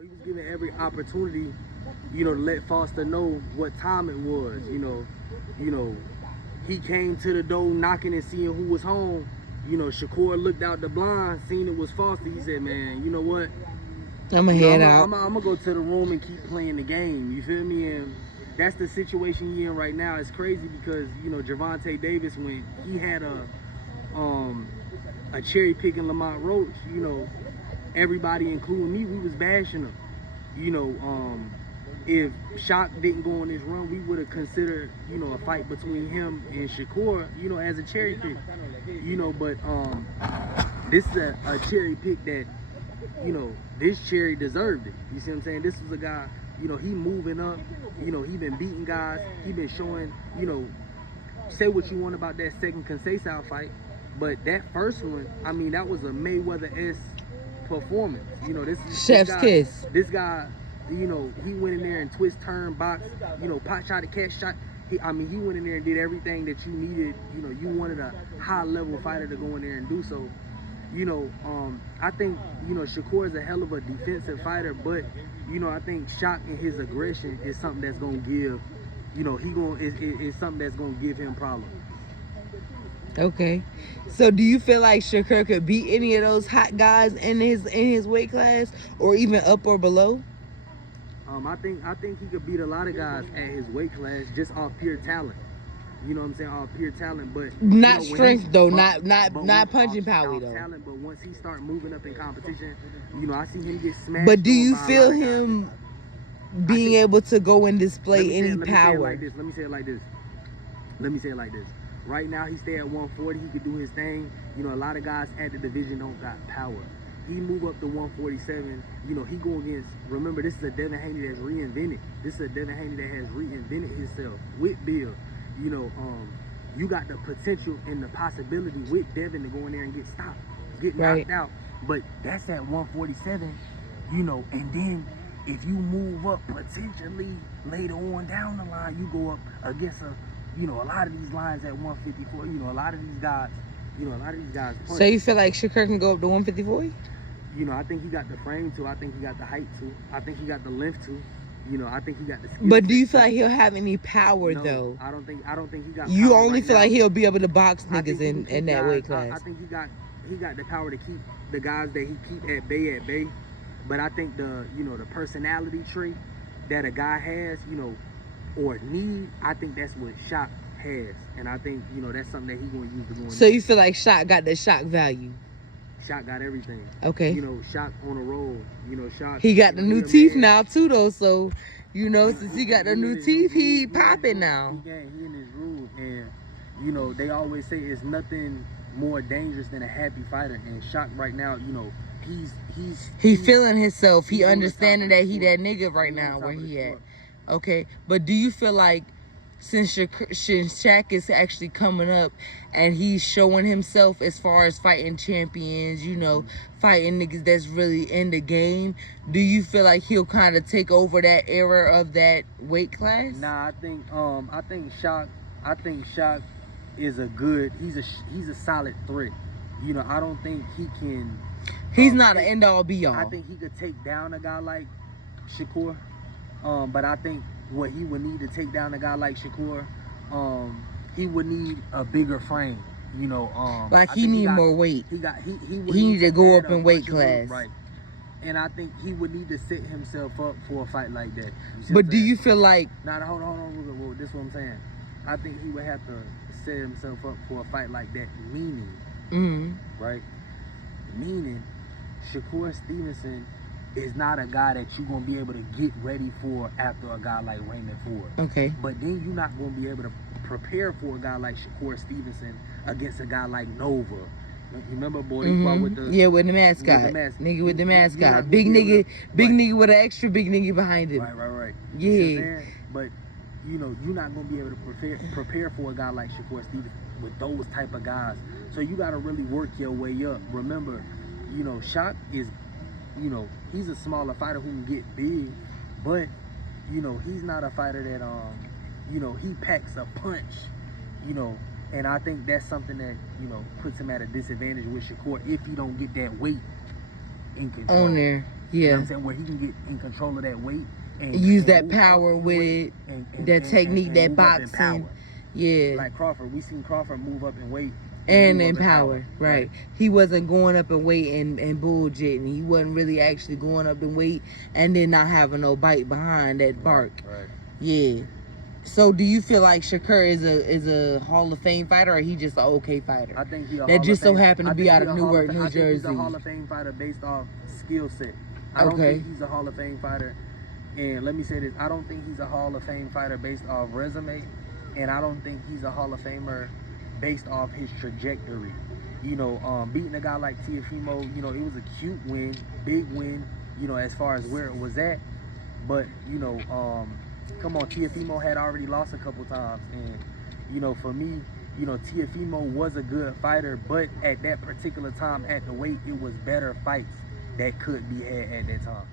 He was given every opportunity, to let Foster know what time it was. He came to the door knocking and seeing who was home. Shakur looked out the blind, seen it was Foster. He said, man, you know what? I'm going to head out. I'm going to go to the room and keep playing the game. You feel me? And that's the situation he in right now. It's crazy because, Gervonta Davis, when he had a cherry picking Lamont Roach, everybody, including me, we was bashing him. If Shock didn't go on this run, we would have considered, a fight between him and Shakur, as a cherry pick. But this is a cherry pick that, this cherry deserved it. You see what I'm saying? This was a guy, he moving up, he been beating guys, he been showing, say what you want about that second Conceição fight, but that first one, I mean, that was a Mayweather-esque performance. This Chef's kiss. This guy, he went in there and twist, turn, box, pot shot, catch shot. He went in there and did everything that you needed. You wanted a high-level fighter to go in there and do so. I think, Shakur is a hell of a defensive fighter, but, I think Shock and his aggression is something that's going to give, it's something that's going to give him problems. Okay. So do you feel like Shakur could beat any of those hot guys in his weight class or even up or below? I think he could beat a lot of guys at his weight class just off pure talent. You know what I'm saying? Off pure talent, but not strength though, not punching power though. Talent, but once he start moving up in competition, I see him get smashed. But do you feel him being able to go and display any power? Let me say it like this. Right now, he stay at 140. He could do his thing. A lot of guys at the division don't got power. He move up to 147. He go against. Remember, this is a Devin Haney that's reinvented. This is a Devin Haney that has reinvented himself with Bill. You got the potential and the possibility with Devin to go in there and get stopped, get knocked out. But that's at 147. And then if you move up potentially later on down the line, you go up against a lot of these lines at 154, a lot of these guys punch. So you feel like Shakur can go up to 154? I think he got the frame too. I think he got the height too. I think he got the length too. I think he got the skill. But do you feel like he'll have any power though? I don't think he got. You only feel like he'll be able to box niggas in that weight class. I think he got the power to keep the guys that he keep at bay. But I think the personality trait that a guy has, or need, I think that's what Shock has, and I think that's something that he's going to use to go in. So you feel like Shock got the Shock value? Shock got everything. Okay. Shock on a roll. Shock. He got the new teeth now too, though. So since he got the new teeth, he popping now. He in his groove, and they always say it's nothing more dangerous than a happy fighter. And Shock right now, he's feeling himself. He understanding that he that nigga right now where he at. Okay, but do you feel like since Shaq is actually coming up and he's showing himself as far as fighting champions, fighting niggas that's really in the game, do you feel like he'll kind of take over that era of that weight class? Nah, I think Shaq is he's a solid threat. I don't think he can. He's not an end all be all. I think he could take down a guy like Shakur. But I think what he would need to take down a guy like Shakur, he would need a bigger frame. He need more weight. He need to go up in weight class. Right. And I think he would need to set himself up for a fight like that. But do you feel like? Nah, hold on. Well, this is what I'm saying. I think he would have to set himself up for a fight like that. Meaning, right? Meaning, Shakur Stevenson is not a guy that you're going to be able to get ready for after a guy like Raymond Ford. Okay. But then you're not going to be able to prepare for a guy like Shakur Stevenson against a guy like Nova. You remember, boy, he fought with the... Yeah, with the mascot. Nigga with the mascot. Big nigga with an extra big nigga behind him. Right. Yeah. But, you're not going to be able to prepare for a guy like Shakur Stevenson with those type of guys. So you got to really work your way up. Remember, Shock is... he's a smaller fighter who can get big, but he's not a fighter that he packs a punch, and I think that's something that puts him at a disadvantage with Shakur if he don't get that weight in control. On there. You know Yeah. what I'm saying? Where he can get in control of that weight and Use and that move up power in the with weight it, that technique, and that move up in boxing. power. Yeah. Like Crawford, we seen Crawford move up in weight And move in up in power, right. He wasn't going up in weight and bullshitting. He wasn't really actually going up in weight and then not having no bite behind that bark. Right. Yeah. So do you feel like Shakur is a Hall of Fame fighter, or he just an okay fighter? I think he a that Hall just of Fame. so happened to be out of Newark, New I think he's a Jersey. Hall of Fame fighter based off skill set. I don't Okay. think he's a Hall of Fame fighter. And let me say this, I don't think he's a Hall of Fame fighter based off resume, and I don't think he's a Hall of Famer based off his trajectory. You know, beating a guy like Teofimo, you know, it was a cute win, big win, you know, as far as where it was at. But, you know, come on, Teofimo had already lost a couple times. And, you know, for me, you know, Teofimo was a good fighter, but at that particular time at the weight, it was better fights that could be had at that time.